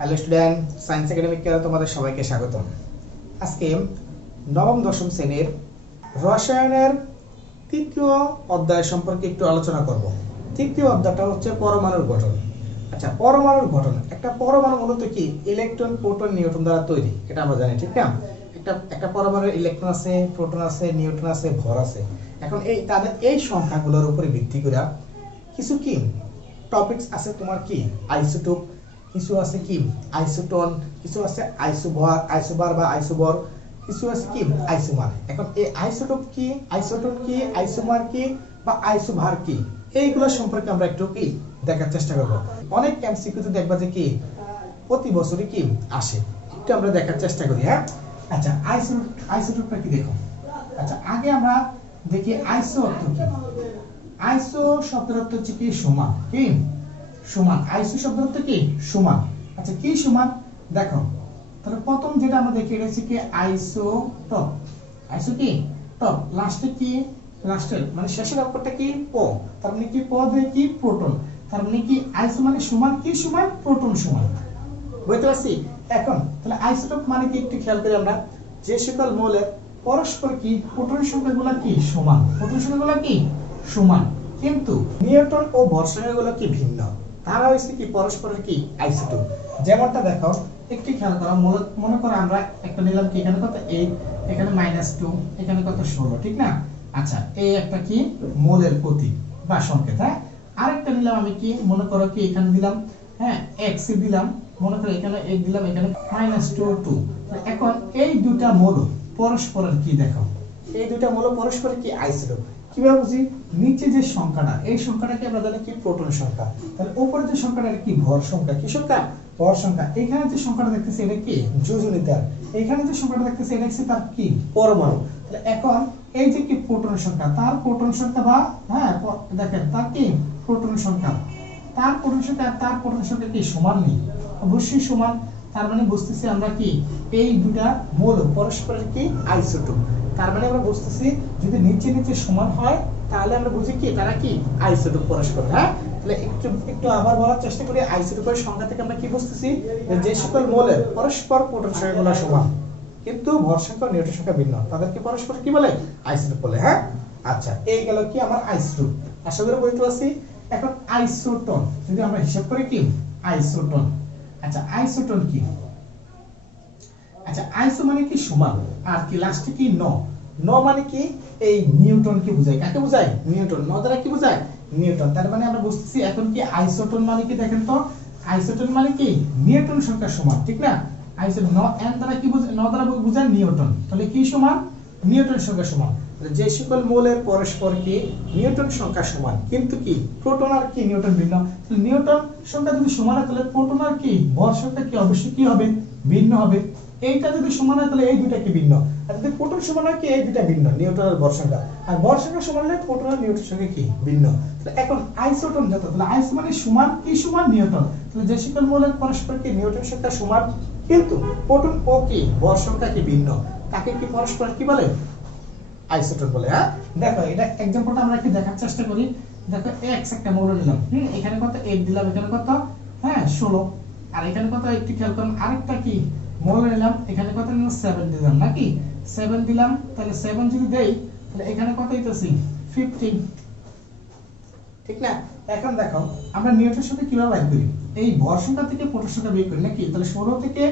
Hello student, science একাডেমিকে তোমাদের সবাইকে স্বাগতম। আজকে নবম দশম শ্রেণীর রসায়নের তৃতীয় অধ্যায় সম্পর্কে একটু আলোচনা করব। তৃতীয় অধ্যায়টা হচ্ছে পরমাণুর গঠন। আচ্ছা, পরমাণুর গঠন, একটা পরমাণু মূলত কি ইলেকট্রন, প্রোটন, নিউট্রন দ্বারা তৈরি, এটা আমরা জানি, ঠিক না? একটা পরমাণুর ইলেকট্রন আছে, প্রোটন আছে, নিউট্রন আছে, ভর আছে। এখন তাদের এই সংখ্যাগুলোর উপরে ভিত্তি করে কিছু কি টপিকস আছে তোমার কি আইসোটোপ, কিছু আছে কি আইসোটন, কিছু আছে আইসোবার বা আইসোবর, কিছু আছে কি আইসোমার। এখন এই আইসোটোপ কি, আইসোটন কি, আইসোমার কি বা আইসোভার কি, এইগুলো সম্পর্কে আমরা একটু কি দেখার চেষ্টা করব। অনেক এমসিকিউতে দেখবা যে কি প্রতি বছরই কি আসে, একটু আমরা দেখার চেষ্টা করি। হ্যাঁ, আচ্ছা, আইসোটোপটা কি দেখো। আচ্ছা, আগে আমরা দেখি আইসো অর্থ কি। আইসো শব্দের অর্থ হচ্ছে কি সমান, কি সমান। আইসো শব্দের অর্থ কি সমান। আচ্ছা, কি সমান দেখো, তাহলে প্রথম যেটা আমরা দেখি এটা হচ্ছে কি আইসোটপ। আইসো কি টপ, লাস্টে কি, লাস্টের মানে শেষের অক্ষরটা কি প, তার মানে কি প দিয়ে কি প্রোটন, তার মানে কি আইসো মানে সমান, কি সমান প্রোটন সমান। বুঝতে পারছি? এখন তাহলে আইসোটপ মানে কি একটু খেয়াল করি আমরা, যে সকল মৌলের পরস্পর কি প্রোটন সংখ্যাগুলো কি সমান, প্রোটন সংখ্যাগুলো কি সমান, কিন্তু নিউট্রন ও ভর সংখ্যাগুলো কি ভিন্ন, তারা হচ্ছে কি পরস্পরের কি আইসোটোপ। যেমনটা দেখো একটু খেয়াল করো, মনে করো আমরা একটা নিলাম কি এখানে কত 8, এখানে -2, এখানে কত 16, ঠিক না? আচ্ছা, এই একটা কি মোলের প্রতীক বা সংকেত। হ্যাঁ, আরেকটা নিলাম আমি কি, মনে করো কি এখানে দিলাম হ্যাঁ x দিলাম, মনে করো এখানে 8 দিলাম, এখানে -2 2। এখন এই দুটা মৌল পরস্পরের কি দেখো, এই দুটা মৌল পরস্পরের কি আইসোটোপ। কিভাবে বুঝি, নিচে যে সংখ্যাটা, এই সংখ্যাটাকে আমরা জানি কি প্রোটন সংখ্যা, তাহলে উপরে যে সংখ্যাটা কি ভর সংখ্যা, কি সংখ্যা ভর সংখ্যা। এখানে যে সংখ্যাটা দেখতেছি এটা কি যোজনীতার, এখানে যে সংখ্যাটা দেখতেছি এটা হচ্ছে তার কি পরমাণু। তাহলে এখন এই যে কি প্রোটন সংখ্যা, তার প্রোটন সংখ্যা বা হ্যাঁ দেখেন তার কি প্রোটন সংখ্যা, তার প্রোটন সংখ্যা আর তার প্রোটন সংখ্যা কি সমান নেই, অবশ্যই সমান। তার মানে বুঝতেছি আমরা কি এই দুটা মৌল পরস্পরের কি আইসোটোপ। তার মানে আমরা বুঝতেছি যদি নিচে নিচে সমান হয় তাহলে আমরা বুঝি কি তারা কি আইসোটোপ পরস্পর। হ্যাঁ, তাহলে একটু আবার বলার চেষ্টা করি, আইসোটোপের সংখ্যা থেকে আমরা কি বুঝতেছি, যে সকল মৌলের পরস্পর প্রোটন সংখ্যাগুলো সমান কিন্তু ভর সংখ্যা নিউট্রন সংখ্যা ভিন্ন, তাদেরকে পরস্পর কি বলে আইসোটোপ বলে। হ্যাঁ, আচ্ছা, এই গেল কি আমার আইসোটোপ, আশা করি বুঝতে পারছি। এখন আইসোটন যদি আমরা হিসাব করি কি আইসোটন। আচ্ছা, আইসোটন কি, আচ্ছা আইসো মানে কি সমান, আর কি লাস্টে কি ন মানে কি এই নিউটন কি বোঝায়, কাকে বোঝায় নিউটন, ন দ্বারা কি বোঝায় নিউটন। তার মানে আমরা বুঝতেছি এখন কি আইসোটন মানে কি, দেখেন তো আইসোটন মানে কি নিউটন সংখ্যা সমান, ঠিক না? আইসোটন ন এন দ্বারা কি বোঝায়, ন দ্বারা বোঝায় নিউটন, তাহলে কি সমান নিউটন সংখ্যা সমান। যে সকল মৌলের পরস্পর কি নিউটন সংখ্যা সমান কিন্তু কি প্রোটন আর কি নিউটন ভিন্ন, তাহলে নিউটন সংখ্যা যদি সমান হয় তাহলে প্রোটন আর কি ভর সংখ্যা কি অবশ্যই কি হবে ভিন্ন হবে। এইটা যদি সমান হয় তাহলে এই দুইটা কি ভিন্ন, আর যদি প্রোটন সমান হয় কি এই দুইটা ভিন্ন, নিউটন আর ভর সংখ্যা, আর ভর সংখ্যা সমান হলে প্রোটন আর নিউটন সংখ্যা কি ভিন্ন। তাহলে এখন আইসোটন যত, তাহলে আইসো মানে সমান, কি সমান নিউটন, তাহলে যে সকল মৌলের পরস্পর কি নিউটন সংখ্যা সমান কিন্তু প্রোটন ও কি ভর সংখ্যা কি ভিন্ন, তাকে কি পরস্পর কি বলে আইসোটোপ বলে। হ্যাঁ, দেখো এটা एग्जांपलটা আমরা কি দেখার চেষ্টা করি। দেখো x একটা মৌল নিলাম, এখানে কত 8 দিলাম, এখানে কত হ্যাঁ 16, আর এখানে কত একটু খেয়াল করুন, আরেকটা কি মৌল নিলাম, এখানে কত নিলাম 7 দিলাম নাকি 7 দিলাম, তাহলে 7 যদি দেই তাহলে এখানে কত হইতাছে 15, ঠিক না? এখন দেখো আমরা নিউটন সংখ্যা কিভাবে বের করি, এই ভর সংখ্যা থেকে প্রোটন সংখ্যা বের করি নাকি, তাহলে 16 থেকে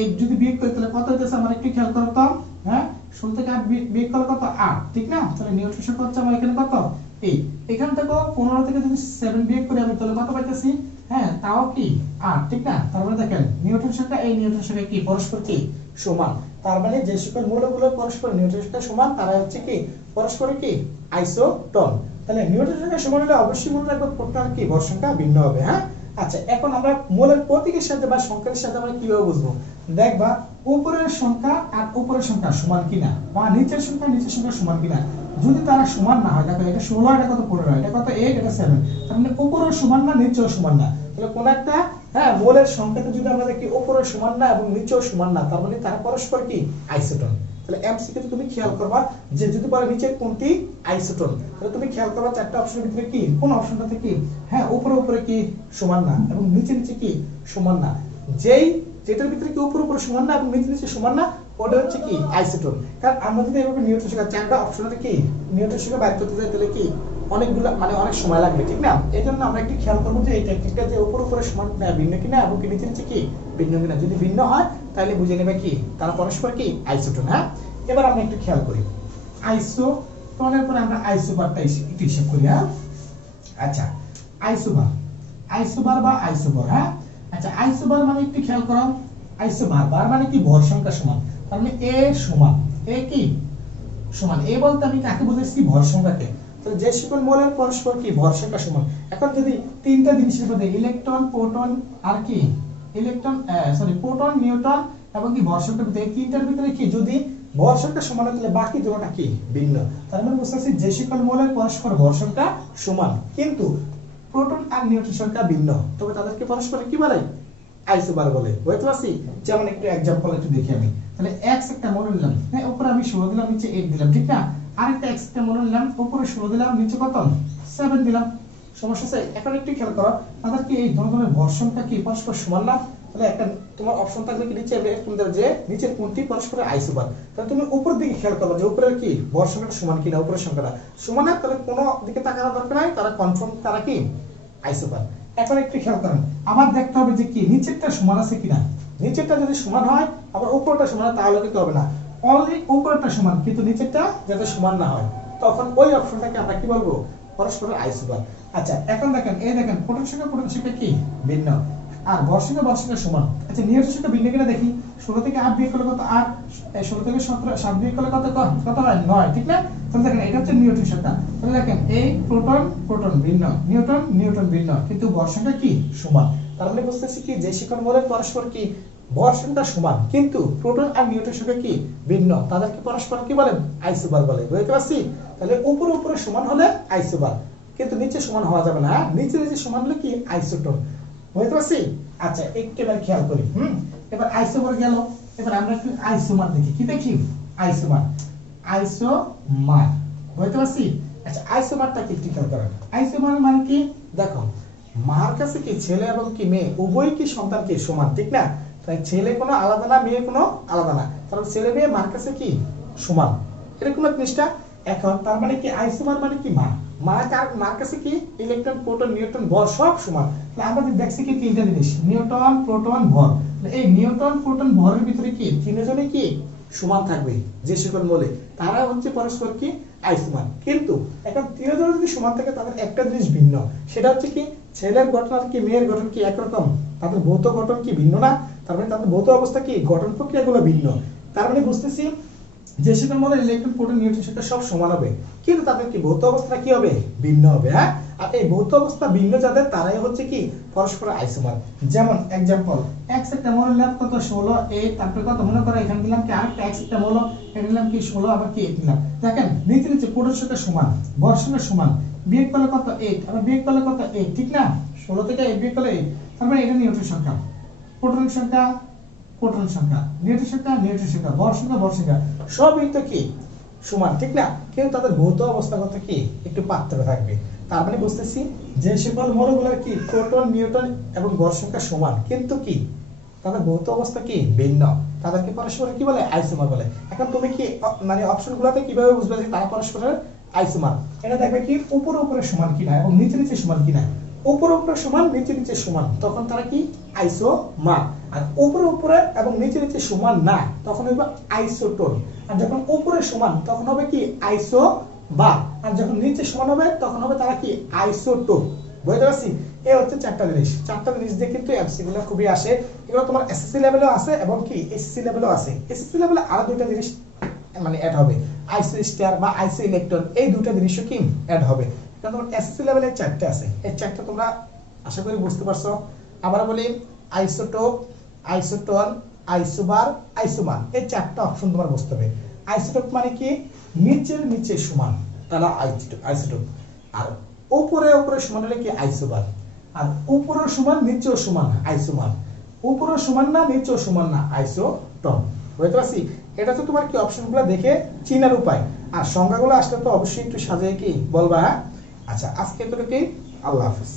8 যদি বিয়োগ করি তাহলে কত হইতাছে আমরা একটু খেয়াল করো তো। হ্যাঁ, 16 থেকে 8 বিয়োগ করলে কত 8, ঠিক না? তাহলে নিউটন সংখ্যা হচ্ছে আমার এখানে কত 8, এখান থেকে 15 থেকে যদি 7 বিয়োগ করি আমি তাহলে কত পাইতেছি হ্যাঁ তাও কি 8, ঠিক না? তার মানে দেখেন নিউটন সংখ্যা এই নিউটন সংখ্যা কি পরস্পর কি সমান। তার মানে যে সকল মৌলগুলো পরস্পর নিউটন সংখ্যা সমান তারা হচ্ছে কি পরস্পর কি আইসোটন। তাহলে নিউটন সংখ্যা সমান হলে অবশ্যই মনে রাখবো প্রোটন কি ভর সংখ্যা ভিন্ন হবে। হ্যাঁ, আচ্ছা, এখন আমরা মৌলের প্রতীকের সাথে বা সংখ্যার সাথে আমরা কিভাবে বুঝবো, দেখবা উপরের সংখ্যা আর উপরের সংখ্যা সমান কিনা বা নিচের সংখ্যা সমান কিনা। যদি তারা সমান না হয়, দেখো এটা 16, এটা কত 15, এটা কত 8, এটা 7, তার মানে উপরেও সমান না নিচেও সমান না, তাহলে কোন একটা হ্যাঁ মৌলের সংখ্যাতে যদি আমরা দেখি উপরেও সমান না এবং নিচেও সমান না, তার মানে তারা পরস্পর কি আইসোটন। তাহলে এমসিকিউ তুমি খেয়াল করবা যে যদি বলে নিচের কোনটি আইসোটোন, তাহলে তুমি খেয়াল করবা চারটা অপশনের ভিতরে কি কোন অপশনটাতে কি হ্যাঁ উপরে উপরে কি সমান না এবং নিচে নিচে কি সমান না, যেটার ভিতরে কি উপরে উপরে সমান না এবং নিচে নিচে সমান না ওটা হচ্ছে কি আইসোটোন। কারণ আমরা যদি এভাবে নিউটন সংখ্যা চারটা অপশনের কি নিউটন সংখ্যা বাইর করতে যাই তাহলে কি অনেকগুলো মানে অনেক সময় লাগবে, ঠিক না? এই জন্য আমরা একটু খেয়াল করবো যে এই টেকনিকটা যে উপর উপরে সমান ভিন্ন কিনা এবং কি নিচে নিচে কি ভিন্ন কিনা, যদি ভিন্ন হয় তাহলে বুঝে নেবে কি তারা পরস্পর কি আইসোটোন। হ্যাঁ, এবার আমরা একটু খেয়াল করি আইসোটোনের পরে আমরা আইসোবারটা একটু হিসাব করি। হ্যাঁ, আচ্ছা আইসোবার বা আইসোবর। হ্যাঁ, আচ্ছা আইসোবার মানে একটু খেয়াল করো, আইসোবার মানে কি ভর সংখ্যা সমান, তার মানে এ সমান এ কি সমান, এ বলতে আমি কাকে বোঝাচ্ছি ভর সংখ্যাকে। তো যে সকল মৌলের পরস্পর কি ভর সংখ্যা সমান, এখন যদি তিনটা জিনিসের মধ্যে ইলেকট্রন প্রোটন আর কি প্রোটন নিউট্রন এবং কি ভর সংখ্যা এই তিনটার ভিতরে কি যদি ভর সংখ্যা সমান হয় তাহলে বাকি দুটোটা কি ভিন্ন, তার মানে বুঝতেছি যে সকল মৌলের পরস্পর ভর সংখ্যা সমান কিন্তু প্রোটন আর নিউট্রন সংখ্যা ভিন্ন, তবে তাদেরকে পরস্পর কি বলে আইসোবার বলে। বুঝতে পারছি? যেমন একটু एग्जांपल একটু দেখি আমি, তাহলে x একটা মনে নিলাম, হ্যাঁ উপরে আমি 16 দিলাম নিচে 8 দিলাম, ঠিক না? আরেকটা x একটা মনে নিলাম, উপরে 16 দিলাম নিচে কত 7 দিলাম, সমস্যা আছে? এখন একটু খেয়াল করো তাদের কি এই ধরনের ভর সংখ্যা কি পরস্পর সমান না, তাহলে একটা তোমার অপশন থাকবে কি নিচে এরকম দেবে যে নিচের কোনটি পরস্পর আইসোবার, তাহলে তুমি উপর দিকে খেয়াল করো যে উপরের কি ভর সংখ্যাটা সমান কিনা, উপরের সংখ্যাটা সমান না, তাহলে কোনো দিকে তাকানোর দরকার নাই, তারা কনফার্ম তারা কি আইসোবার। এখন একটু খেয়াল করেন আবার দেখতে হবে যে কি নিচেরটা সমান আছে কিনা, নিচেরটা যদি সমান হয় আবার উপরটা সমান হয় তাহলে কিন্তু হবে না, অনলি উপরটা সমান কিন্তু নিচেরটা যাতে সমান না হয় তখন ওই অপশনটাকে আমরা কি বলবো পরস্পর আইসোবার। আচ্ছা এখন দেখেন এই দেখেন প্রোটন সংখ্যা কি ভিন্ন আর ভর সংখ্যা সমান। আচ্ছা নিউটন সংখ্যা ভিন্ন কিনা দেখি, 16 থেকে 8 বিয়োগ করলে কত 8, 16 থেকে 17 7 বিয়োগ করলে কত হয় 9, ঠিক না? তাহলে দেখেন এটা হচ্ছে নিউটন সংখ্যা, তাহলে দেখেন এই প্রোটন ভিন্ন নিউটন ভিন্ন কিন্তু ভর সংখ্যা কি সমান, তার মানে বুঝতেছি কি যে সকল মৌলের পরস্পর কি ভর সংখ্যা সমান কিন্তু প্রোটন আর নিউটন সংখ্যা কি ভিন্ন, তাদেরকে পরস্পর কি বলে আইসোবার বলে। বুঝতে পারছি? তাহলে উপরে সমান হলে আইসোবার কিন্তু নিচে সমান হওয়া যাবে না, নিচে সমান হলে কি আইসোটোন। বুঝতে পারছি? আচ্ছা একটু এবার খেয়াল করি, এবার আইসোবার গেল, এবার আমরা একটু আইসোমার দেখি, কি দেখি আইসোমার বুঝতে পারছি? আচ্ছা আইসোমারটা কি খেয়াল করেন, আইসোমার মানে কি দেখো মার কাছে কি ছেলে এবং কি মেয়ে উভয় কি সন্তান কি সমান, ঠিক না? তাই ছেলে কোনো আলাদা না মেয়ে কোনো আলাদা না, কারণ ছেলে মেয়ে মার কাছে কি সমান, এরকম জিনিসটা। এখন তার মানে কি আইসোমার মানে কি মার কাছে কি ইলেকট্রন প্রোটন নিউট্রন ভর সব সমান। তাহলে আমরা দেখছি কি তিনটা জিনিস নিউটন প্রোটন ভর, এই নিউটন প্রোটন ভরের ভিতরে কি তিনজনে কি সমান থাকবে, যে সকল মৌলে তারা হচ্ছে পরস্পর কি আইসোমার। কিন্তু এখন তিনজন যদি সমান থাকে তাদের একটা জিনিস ভিন্ন, সেটা হচ্ছে কি ছেলের গঠন আর কি মেয়ের গঠন কি একরকম, তাদের ভৌত গঠন কি ভিন্ন না, তার মানে তাদের ভৌত অবস্থা কি গঠন প্রক্রিয়াগুলো ভিন্ন। তার মানে বুঝতেছি যে সকল মৌলের ইলেকট্রন প্রোটন নিউট্রন সংখ্যা সব সমান হবে কিন্তু তাদের কি ভৌত অবস্থা কি হবে ভিন্ন হবে। হ্যাঁ, আর এই ভৌত অবস্থা ভিন্ন যাদের তারাই হচ্ছে কি পরস্পর আইসোমার। যেমন एग्जांपल x একটা মৌল নিলাম কত 16 8, তারপরে কত মনে করো এখানে দিলাম কি আরেকটা x একটা মৌল এটা নিলাম কি 16 আবার কি 8 নিলাম, দেখেন নিচে প্রোটন সংখ্যা সমান ভর সংখ্যা সমান, বিয়োগ করলে কত 8 আবার বিয়োগ করলে কত 8, ঠিক না? 16 থেকে 8 বিয়োগ করলে 8, তার মানে এটা নিউটন সংখ্যা, প্রোটন সংখ্যা নিউটন সংখ্যা ভর সংখ্যা সবই তো কি সমান, ঠিক না? কিন্তু তাদের ভৌত অবস্থাগত কি একটু পার্থক্য থাকবে। তার মানে বুঝতেছি যে সকল মৌলগুলোর কি প্রোটন নিউটন এবং ভর সংখ্যা সমান কিন্তু কি তাদের ভৌত অবস্থা কি ভিন্ন, তাদেরকে পরস্পর কি বলে আইসোমার বলে। এখন তুমি কি মানে অপশনগুলোতে কিভাবে বুঝবে যে তারা পরস্পরের আইসোমার, এটা দেখবে কি উপরে সমান কিনা এবং নিচে সমান কিনা, উপরে সমান নিচে সমান তখন তারা কি আইসোমার, আর উপরে এবং নিচে সমান না তখন হবে আইসোটোন, আর যখন উপরে সমান তখন হবে কি আইসোবার, আর যখন নিচে সমান হবে তখন হবে তারা কি আইসোটোপ। বুঝতে পারছি? এই হচ্ছে চারটা জিনিস দিয়ে কিন্তু এমসিকিউ গুলো খুবই আসে, এগুলো তোমার এসএসসি লেভেলেও আছে এবং কি এসএসসি লেভেলেও আছে। এসএসসি লেভেলে আরো দুইটা জিনিস মানে অ্যাড হবে, আইসো স্টার বা আইসো ইলেকট্রন, এই দুইটা জিনিসও কি অ্যাড হবে। কারণ তোমার এসএসসি লেভেলে চারটে আছে, এই চারটা তোমরা আশা করি বুঝতে পারছো। আবার বলি আইসোটোপ, আইসোটোন, আইসোবার, আইসোমার, এই চারটা অপশন তোমার বুঝতে হবে। আইসোটোপ মানে কি নিচে সমান তাহলে আইসোটোপ, আর উপরে সমান হলে কি আইসোবার, আর উপরে সমান নিচেও সমান আইসোমার, উপরে সমান না নিচেও সমান না আইসোটোন। বুঝতে পারছি? এটা তো তোমার কি অপশনগুলো দেখে চিনার উপায়, আর সংখ্যাগুলো আসলে তো অবশ্যই একটু সাজিয়ে কি বলবা। হ্যাঁ, আচ্ছা আজকে তো কি, আল্লাহ হাফেজ।